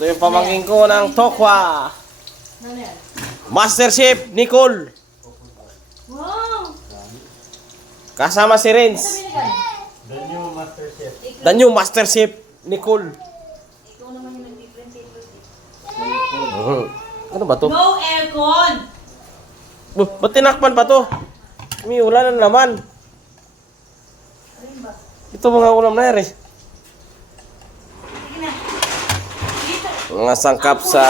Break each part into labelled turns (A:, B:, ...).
A: Ito yung pamangking ko ng Tokwa.
B: Yan?
A: Master Chef Nicole.
B: Wow!
A: Kasama si Renz.
C: The new master chef.
A: The new Master Chef Nicole.
B: Ikaw naman yung nag-different.
A: Mhm. Ano ba to?
B: No aircon!
A: Oh, ba't tinakpan pa to? May ulan na naman.
B: Ba?
A: Ito mga ulam na yan eh.
B: Sige na. Dito.
A: Mga sangkap sa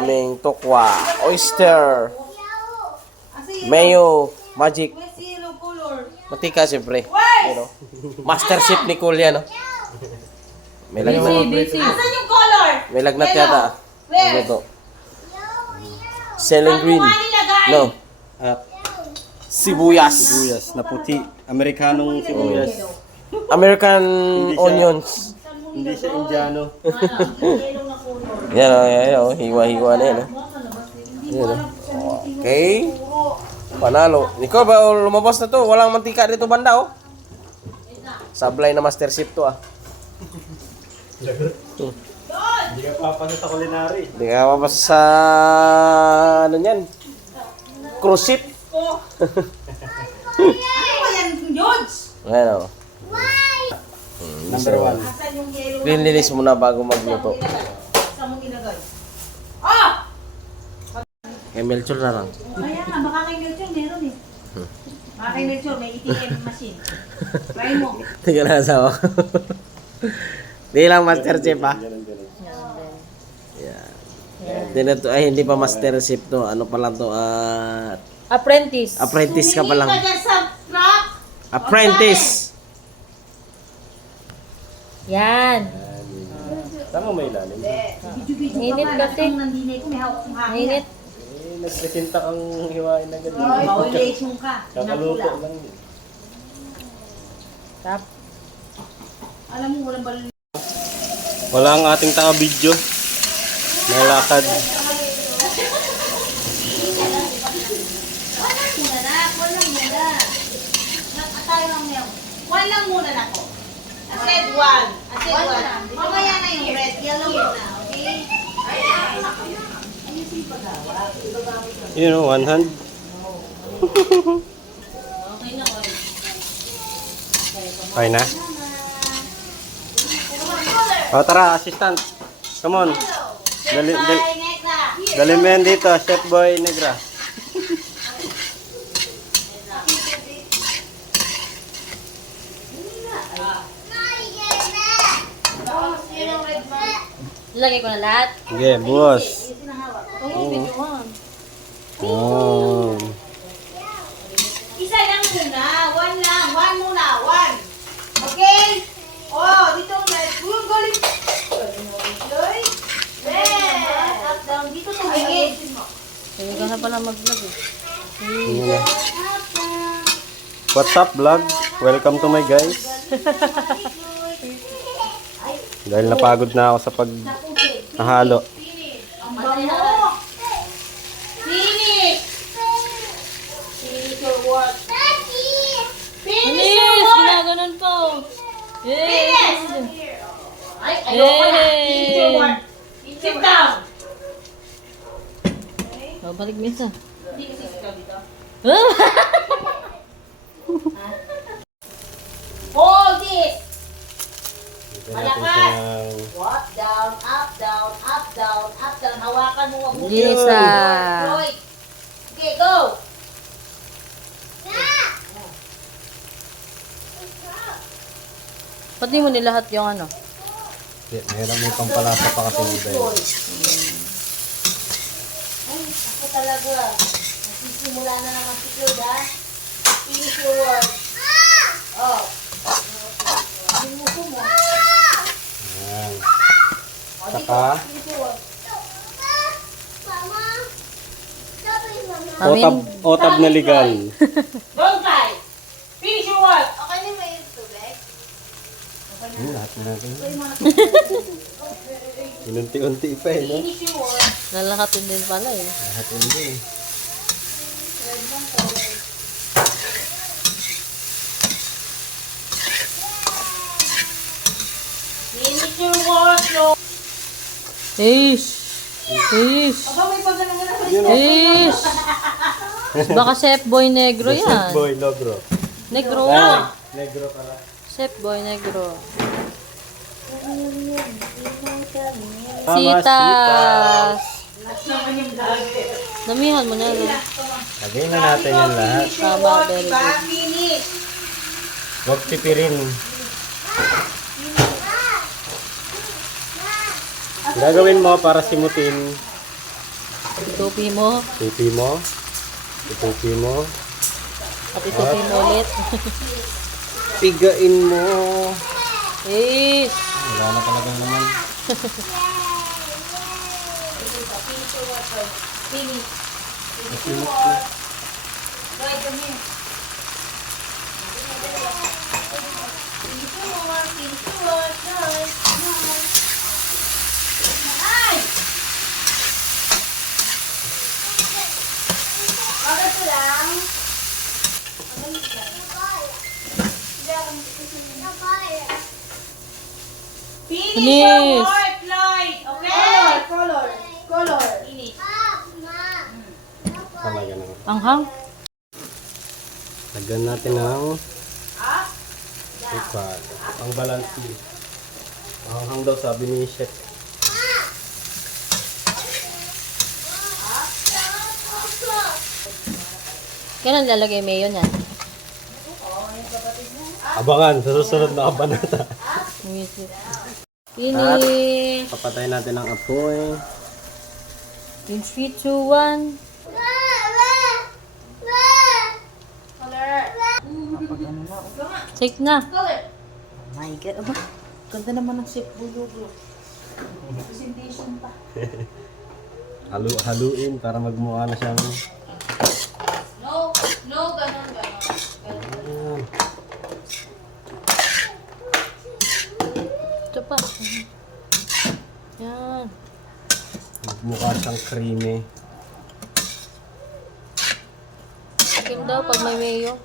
A: aming Tokwa. Oyster. Mayo. Magic. Matika siyempre.
B: Where's?
A: Ano? Master Chef Nicole yan. Oh. May lagnat.
B: Asan yung color?
A: May lagnat yata.
B: Where?
A: Ano to? Selling green. No.
C: At
A: Sibuyas.
C: sibuyas na puti. Amerikanong sibuyas.
A: American onions.
C: Hindi siya Indiano.
A: Yan o, yan o. Hiwa-hiwa na yan. oh.
B: Kung saan yung tinuro.
A: Okay. Panalo. Ikaw ba oh, lumabas na to? Walang mantika dito banda oh. Sablay na master chef to ah.
C: Hindi ka papasok sa culinary.
A: Hindi ka mapasa sa ano yan. Cruise ship.
B: Oh. ano ba yan, George?
A: Ayan o.
C: Number one.
A: Linlinis mo na bago magluto.
B: Nilagay? Ah!
A: Kay Melchor na lang.
B: Kaya nga, baka kay Melchor meron eh. Baka kay Melchor may ATM machine. Try mo.
A: Tingnan na asawa ko. Di lang master chef ah.
C: Ganun, ganun.
A: Yan. Dito, ay hindi pa master chef to. Ano pa lang to? ah
D: Apprentice.
A: apprentice ka pa lang.
B: Tumingin ka dyan sa truck.
A: Apprentice.
D: Yan.
C: Tama may ilalim.
D: Init kasi. Mainit.
C: Eh, nagpresenta kang hiwain na ganun.
B: Violation ka.
C: Kakaluto lang yun.
D: Tap.
B: Alam mo, walang balon.
C: Wala ang ating taga-video. May lakad.
B: Walang muna na, walang niya. One na said one. One. Mamaya na yung red. Yellow muna, okay? Ayusin paggawa. Ibabawit lang.
C: You know, one hand.
B: Okay na, oy.
C: Okay na. O tara, assistant. Come on. Dali, dali, dali mo yan dito, Chef Boy Negra.
B: Tapos yun ang red man.
D: Lagay ko na lahat.
C: Sige, boss.
B: Yung sinahawak.
D: Oh.
C: Oh.
B: Isa lang muna. One lang. One muna. One. Okay? Oh, dito red. Yung galing. Joy. Red. Up, down. Dito tumingin.
D: Sige ka na pala mag-vlog eh.
C: Na. What's up vlog? Welcome to my guys. Dahil napagod na ako sa paghahalo.
B: Ang bango. Finish. Finish your work. Finish your
D: Finish!
B: work.
D: Ginaganon pa oh. Yes!
B: Finish. Ay, ayoko na. Finish your work. Sit down.
D: Oh, balik minsan.
B: Hindi kasi sikaw dito. Hold it. Malakas. Up, down, up, down, up, down, up, down. Hawakan mo, wag mo.
D: Yes, ah.
B: Floyd. Okay, go.
D: Ba't di mo nilahat yung ano?
C: Meron may pampalasa pa kasi yung
B: Floyd. Ay, ako talaga. Nagsisimula na naman si Floyd, ha? Finish your work. Oh. Binuso mo.
C: Ayan.
B: O, dito.
C: Saka?
B: Finish your work.
C: Otab, otab na legal.
B: Don't fight. Finish your work. Okay na may tubig?
C: Hmm, lahat na natin. Unti-unti pa eh, no?
B: Finish your work.
D: Lalakatin din pala eh.
C: Lahat hindi eh.
B: Finish your work.
D: Ish.
B: Pa
D: Ish. Baka Chef Boy Negro yan.
C: Boy, logro.
D: Negro.
C: Negro pala.
D: Chef Boy Negro. Sitas. Namihan mo na. no?
C: Lagay na natin yan lahat.
D: Tama, very good.
C: Huwag pipirin. Gagawin mo para simutin.
D: Itupi mo.
C: Tupi mo. Itupi mo.
D: At itupi mo ulit.
C: Pigain mo.
D: Ish.
C: Wala na talaga naman.
B: Right, come here. Finish the work, finish the work, guys. Ay! Bakit ko lang? Finish. work, Lloyd. Okay? Color, color. Finish.
C: Talaga naman.
D: Anghang.
C: Lagyan natin ng ikad. Ang balansi. Ang daw sabi ni Chef.
D: Kailan lalagay mayo niyan?
C: Abangan sa susunod na kabanata.
D: Visit. Finish.
C: Papatay natin ang apoy.
D: In 3, 2, 1.
B: Color.
D: Take na.
E: My God, aba. Ganda naman ng shape bulugo.
B: Presentation pa.
C: Halu haluin para magmukha na siyang
B: No, no, ganon, ganon.
C: Ayan.
D: Ito pa. Yan.
C: Magmukha siyang creamy.
D: Chicken daw pag may mayo.